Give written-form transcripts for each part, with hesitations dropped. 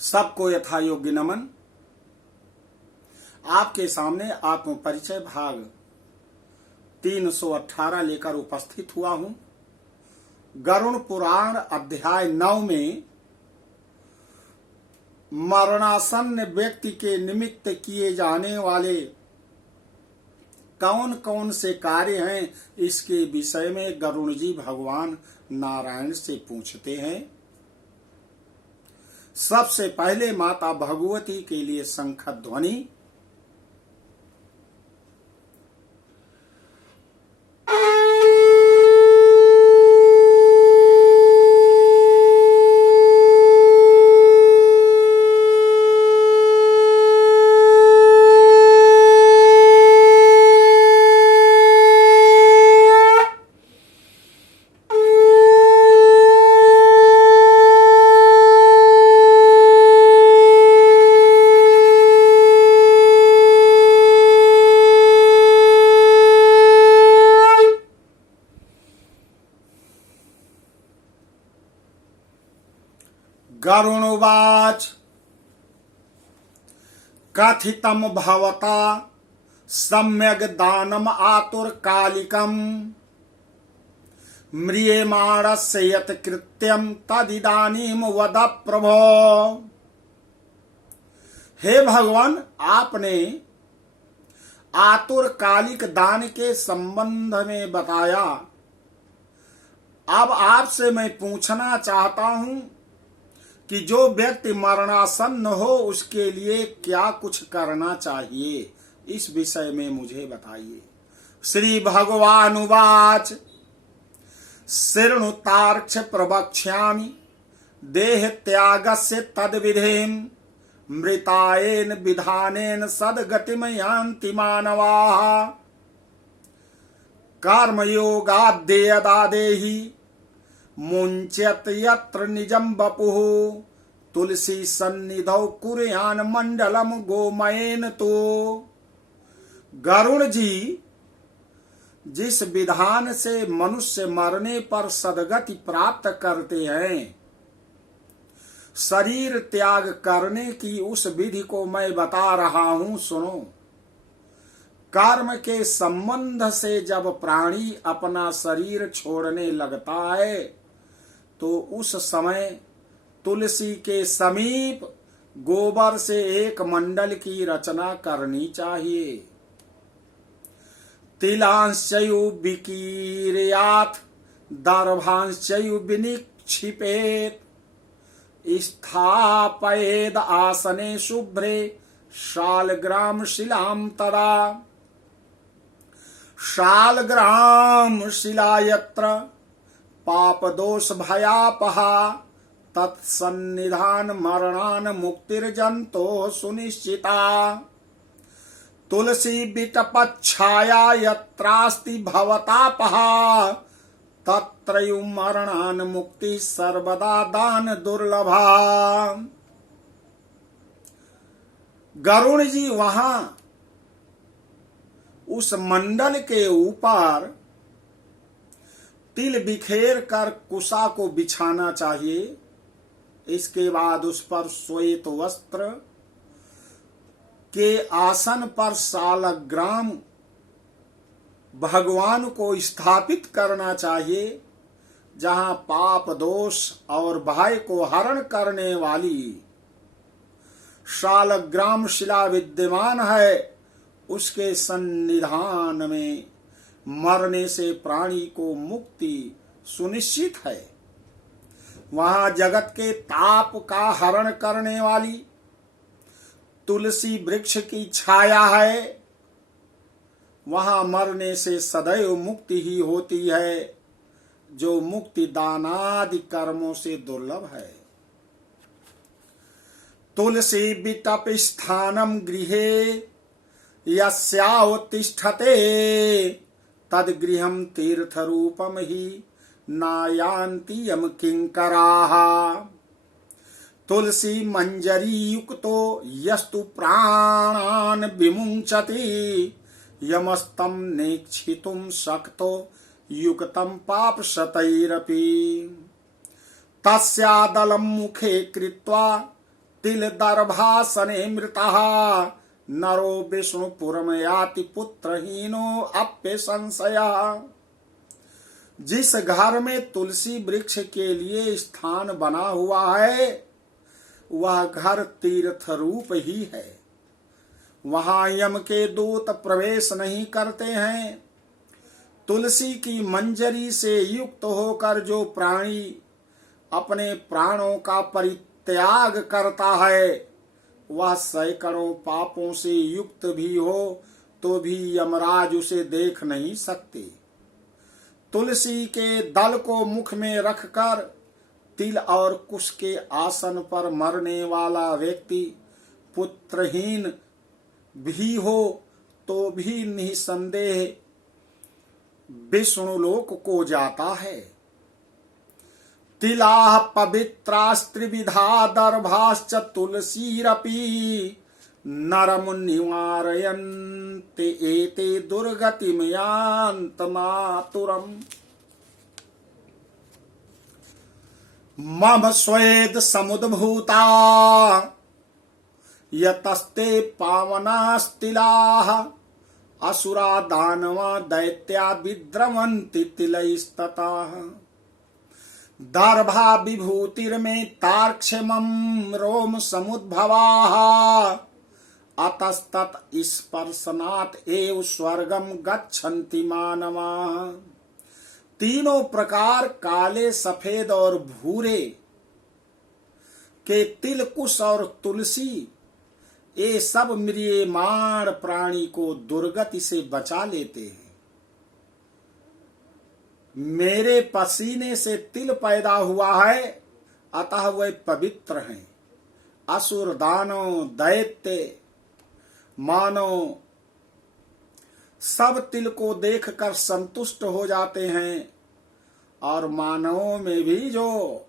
सबको यथा योग्य नमन। आपके सामने आत्म परिचय भाग 318 लेकर उपस्थित हुआ हूं। गरुड़ पुराण अध्याय 9 में मरणासन्न व्यक्ति के निमित्त किए जाने वाले कौन कौन से कार्य हैं, इसके विषय में गरुड़ जी भगवान नारायण से पूछते हैं। सबसे पहले माता भगवती के लिए शंख ध्वनि। गरुणवाच कथितं भवता सम्यग् दानम् आतुरकालिकम् म्रियमाणस्य यत् कृत्यं तदिदानीं वद प्रभो। हे भगवान, आपने आतुरकालिक दान के संबंध में बताया। अब आपसे मैं पूछना चाहता हूं कि जो व्यक्ति मरणासन्न हो उसके लिए क्या कुछ करना चाहिए, इस विषय में मुझे बताइए। श्री भगवान उवाच शृणुतार्क्ष प्रवक्ष्यामि देह त्यागस्य तद्विधिं मृतायेन विधानेन सद्गतिम यान्ति मानवाः कर्मयोगाद्यदादेहि मुंच्यत यत्र निजं वपुः तुलसी सन्निधौ कुर्यान् मंडलम गोमयेन। तो गरुड़ जी, जिस विधान से मनुष्य मरने पर सद्गति प्राप्त करते हैं, शरीर त्याग करने की उस विधि को मैं बता रहा हूं, सुनो। कर्म के संबंध से जब प्राणी अपना शरीर छोड़ने लगता है तो उस समय तुलसी के समीप गोबर से एक मंडल की रचना करनी चाहिए। तिलांश्चयु विकीर्यात् दर्भांश्चयु विनिक्षिपेत् स्थापयेद् आसने शुभ्रे शालग्राम शिलां तदा। शालग्राम शिला यत्र पाप दोष भयापहा तत्सन्निधान मरणान मुक्तिर्जंतो सुनिश्चिता। तुलसी विटपच्छाया यत्रास्ति भवतापहा तत्रयु मरणान मुक्ति सर्वदा दान दुर्लभा। गरुड़ जी वहां उस मंडल के ऊपर तिल बिखेर कर कुशा को बिछाना चाहिए। इसके बाद उस पर श्वेत वस्त्र के आसन पर शालग्राम भगवान को स्थापित करना चाहिए। जहां पाप दोष और भय को हरण करने वाली शालग्राम शिला विद्यमान है, उसके सन्निधान में मरने से प्राणी को मुक्ति सुनिश्चित है। वहां जगत के ताप का हरण करने वाली तुलसी वृक्ष की छाया है। वहां मरने से सदैव मुक्ति ही होती है, जो मुक्ति दानादि कर्मों से दुर्लभ है। तुलसी विटप स्थानम गृहे यस्यावतिष्ठते तद्गृहं तीर्थरूपम ही नायान्ति यम किंकराः। तुलसी मंजरी युक्तो यस्तु प्राणान् विमुञ्चति यमस्तं नेक्षितुं शक्तो युक्तं पापशतैरपि। तस्यादलं मुखे कृत्वा तिल दर्भासने मृतः नरो विष्णुपुरम याति पुत्रहीनो अप्य संशया। जिस घर में तुलसी वृक्ष के लिए स्थान बना हुआ है वह घर तीर्थ रूप ही है। वहां यम के दूत प्रवेश नहीं करते हैं। तुलसी की मंजरी से युक्त होकर जो प्राणी अपने प्राणों का परित्याग करता है वह सैकड़ों पापों से युक्त भी हो तो भी यमराज उसे देख नहीं सकते। तुलसी के दल को मुख में रखकर तिल और कुश के आसन पर मरने वाला व्यक्ति पुत्रहीन भी हो तो भी निसंदेह विष्णुलोक को जाता है। तिलाः पवित्रास्त्रिविधा दर्भाश्च तुलसीरपि नरमुनिवारयन्ते एते दुर्गतिं यान्तमातुरम्। मम स्वेद समुद्भूता यतस्ते पावनास्तिलाः असुरा दानवा दैत्या विद्रवन्ति तिलैस्ततः। दर्भा विभूतिर्मे तार्क्ष्यमं रोम समुद्भवाः अतस्तत स्पर्शनात् एव स्वर्गम गच्छन्ति मानवाः। तीनों प्रकार काले सफेद और भूरे के तिल कुश और तुलसी ये सब म्रियमाण प्राणी को दुर्गति से बचा लेते हैं। मेरे पसीने से तिल पैदा हुआ है अतः वे पवित्र हैं। असुर दानव दैत्य मानव सब तिल को देखकर संतुष्ट हो जाते हैं और मानवों में भी जो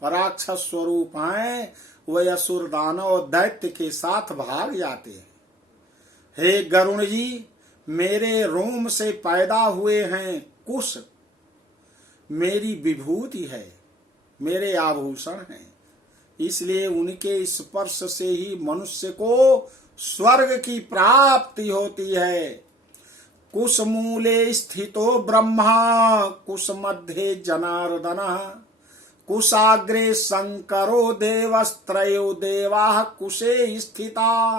राक्षस स्वरूप हैं वे असुर दानव दैत्य के साथ भाग जाते हैं। हे गरुण जी, मेरे रोम से पैदा हुए हैं कुश मेरी विभूति है, मेरे आभूषण हैं, इसलिए उनके स्पर्श से ही मनुष्य को स्वर्ग की प्राप्ति होती है। कुश मूले स्थितो ब्रह्मा कुश मध्ये जनार्दनः कुशाग्रे शंकरो देवस्त्रयो देवाः कुशे स्थिता।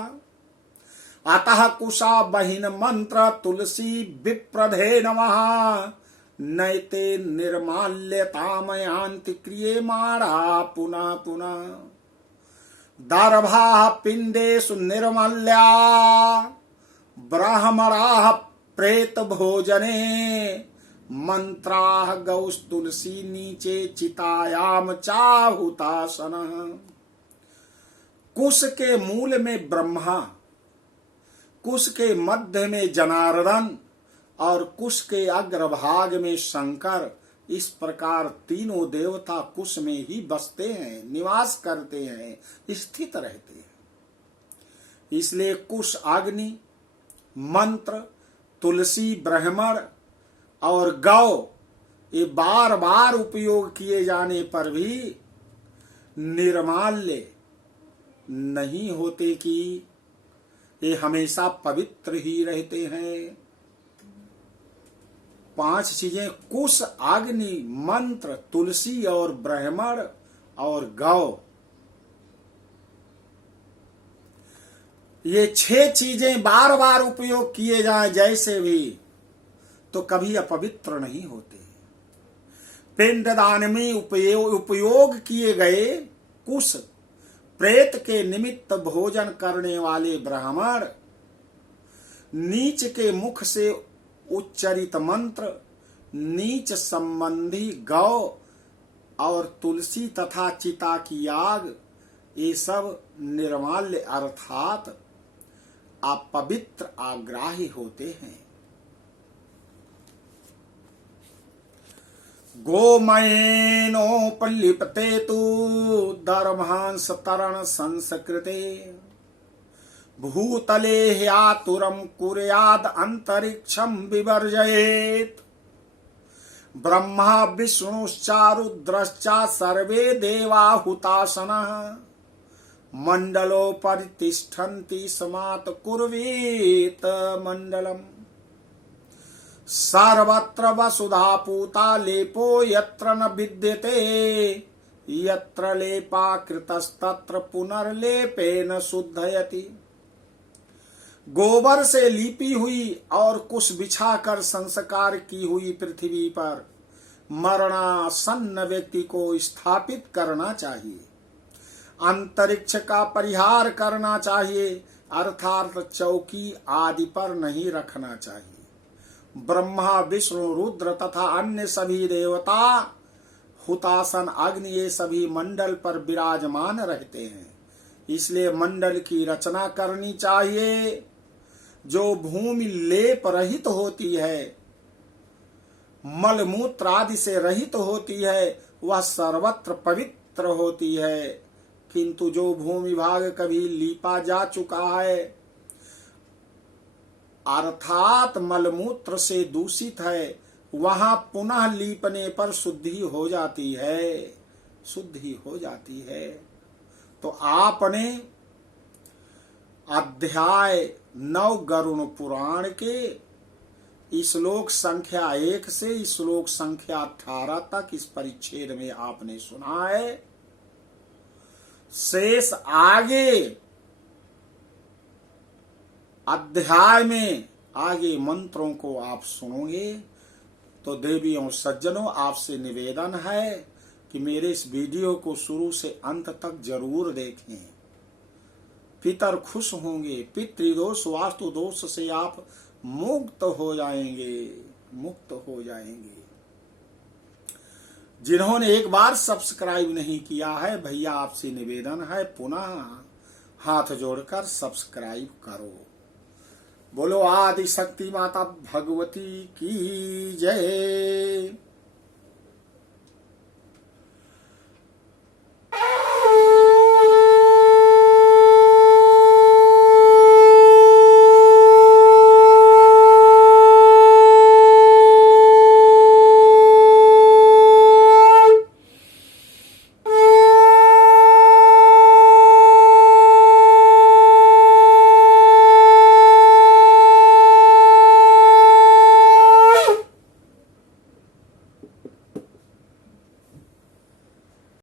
अतः कुशा बहिन मंत्र तुलसी विप्रधे नमः नैते निर्माल्यतामयान्ति क्रियमाणा पुनः पुनः। दर्भाः पिण्डेषु निर्मल्या ब्राह्मणाः प्रेत भोजने मंत्राः गौस्तुलसी नीचे चितायाम चाहुतासनः। कुश के मूल में ब्रह्मा, कुश के मध्य में जनार्दन और कुश के अग्रभाग में शंकर, इस प्रकार तीनों देवता कुश में ही बसते हैं, निवास करते हैं, स्थित रहते हैं। इसलिए कुश अग्नि, मंत्र, तुलसी, ब्रह्मण और गौ ये बार बार उपयोग किए जाने पर भी निर्माल्य नहीं होते कि ये हमेशा पवित्र ही रहते हैं। 5 चीजें कुश, अग्नि, मंत्र, तुलसी और ब्रह्मण और गौ, ये 6 चीजें बार बार उपयोग किए जाएं जैसे भी तो कभी अपवित्र नहीं होते। पिंडदान में उपयोग किए गए कुश, प्रेत के निमित्त भोजन करने वाले ब्राह्मण, नीच के मुख से उच्चरित मंत्र, नीच संबंधी गौ और तुलसी तथा चिता की आग, ये सब निर्माल्य अर्थात अपवित्र आग्राही होते हैं। गोमयेनोपलिप्ते तु दर्भांस तरण संस्कृते भूतले ह्यातुरं कुर्याद अंतरिक्षं विवर्जयेत्। ब्रह्मा विष्णुश्चा रुद्रश्चा सर्वे देवा हुतासनः मंडलोपरितिष्ठन्ति समात कुर्वीत मंडलम। सर्वत्र वसुधा पूता लेपो यत्र न विद्यते यत्र लेपा कृतस्तत्र पुनर्लेपेन शुद्धयति। गोबर से लीपी हुई और कुश बिछाकर संस्कार की हुई पृथ्वी पर मरणासन्न व्यक्ति को स्थापित करना चाहिए। अंतरिक्ष का परिहार करना चाहिए, अर्थात चौकी आदि पर नहीं रखना चाहिए। ब्रह्मा विष्णु रुद्र तथा अन्य सभी देवता हुतासन अग्नि ये सभी मंडल पर विराजमान रहते हैं। इसलिए मंडल की रचना करनी चाहिए। जो भूमि लेप रहित होती है, मलमूत्र आदि से रहित होती है, वह सर्वत्र पवित्र होती है। किंतु जो भूमि भाग कभी लीपा जा चुका है अर्थात मलमूत्र से दूषित है, वहां पुनः लीपने पर शुद्धि हो जाती है, शुद्धि हो जाती है। तो आपने अध्याय 9 गरुड़ पुराण के श्लोक संख्या 1 से श्लोक संख्या 18 तक इस परिच्छेद में आपने सुना है। शेष आगे अध्याय में आगे मंत्रों को आप सुनोगे। तो देवियों सज्जनों, आपसे निवेदन है कि मेरे इस वीडियो को शुरू से अंत तक जरूर देखें। पितर खुश होंगे। पितृदोष वास्तु दोष से आप मुक्त हो जाएंगे, मुक्त हो जाएंगे। जिन्होंने एक बार सब्सक्राइब नहीं किया है, भैया आपसे निवेदन है पुनः हाथ जोड़कर सब्सक्राइब करो। बोलो आदि शक्ति माता भगवती की जय।